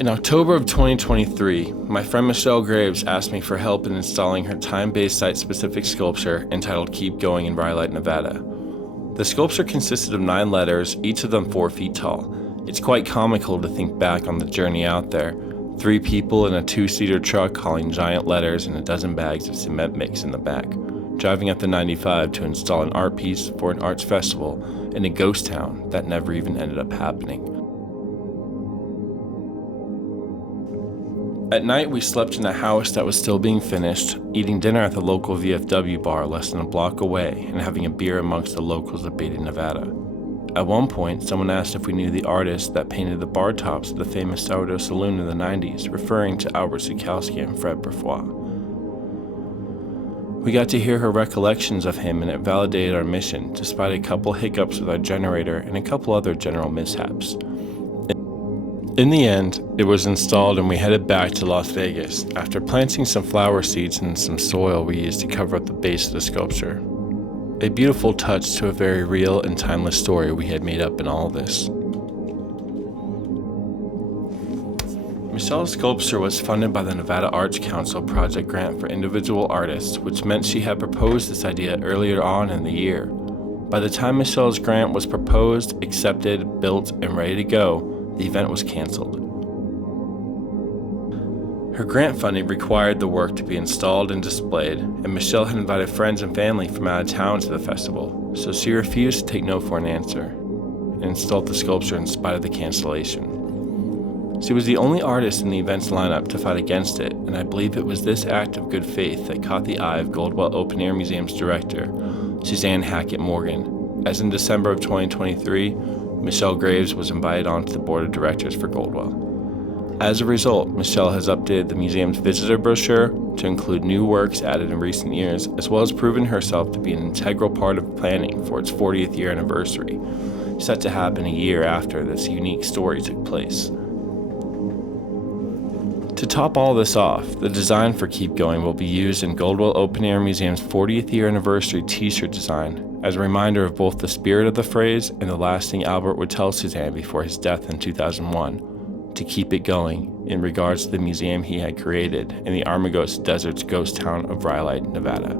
In October of 2023, my friend Michelle Graves asked me for help in installing her time-based site-specific sculpture entitled Keep Going in Rhyolite, Nevada. The sculpture consisted of 9 letters, each of them 4 feet tall. It's quite comical to think back on the journey out there. 3 people in a 2-seater truck hauling giant letters and a dozen bags of cement mix in the back, driving up the 95 to install an art piece for an arts festival in a ghost town that never even ended up happening. At night, we slept in a house that was still being finished, eating dinner at the local VFW bar less than a block away and having a beer amongst the locals of Beatty, Nevada. At one point, someone asked if we knew the artist that painted the bar tops of the famous Sourdough Saloon in the 90s, referring to Albert Sikowski and Fred Berfois. We got to hear her recollections of him, and it validated our mission, despite a couple hiccups with our generator and a couple other general mishaps. In the end, it was installed and we headed back to Las Vegas after planting some flower seeds and some soil we used to cover up the base of the sculpture. A beautiful touch to a very real and timeless story we had made up in all of this. Michelle's sculpture was funded by the Nevada Arts Council project grant for individual artists, which meant she had proposed this idea earlier on in the year. By the time Michelle's grant was proposed, accepted, built, and ready to go, the event was canceled. Her grant funding required the work to be installed and displayed, and Michelle had invited friends and family from out of town to the festival, so she refused to take no for an answer, and installed the sculpture in spite of the cancellation. She was the only artist in the event's lineup to fight against it, and I believe it was this act of good faith that caught the eye of Goldwell Open Air Museum's director, Suzanne Hackett Morgan, as in December of 2023, Michelle Graves was invited onto the board of directors for Goldwell. As a result, Michelle has updated the museum's visitor brochure to include new works added in recent years, as well as proven herself to be an integral part of planning for its 40th year anniversary, set to happen a year after this unique story took place. To top all this off, the design for Keep Going will be used in Goldwell Open Air Museum's 40th year anniversary t-shirt design as a reminder of both the spirit of the phrase and the last thing Albert would tell Suzanne before his death in 2001, to keep it going in regards to the museum he had created in the Armagos Desert's ghost town of Rhyolite, Nevada.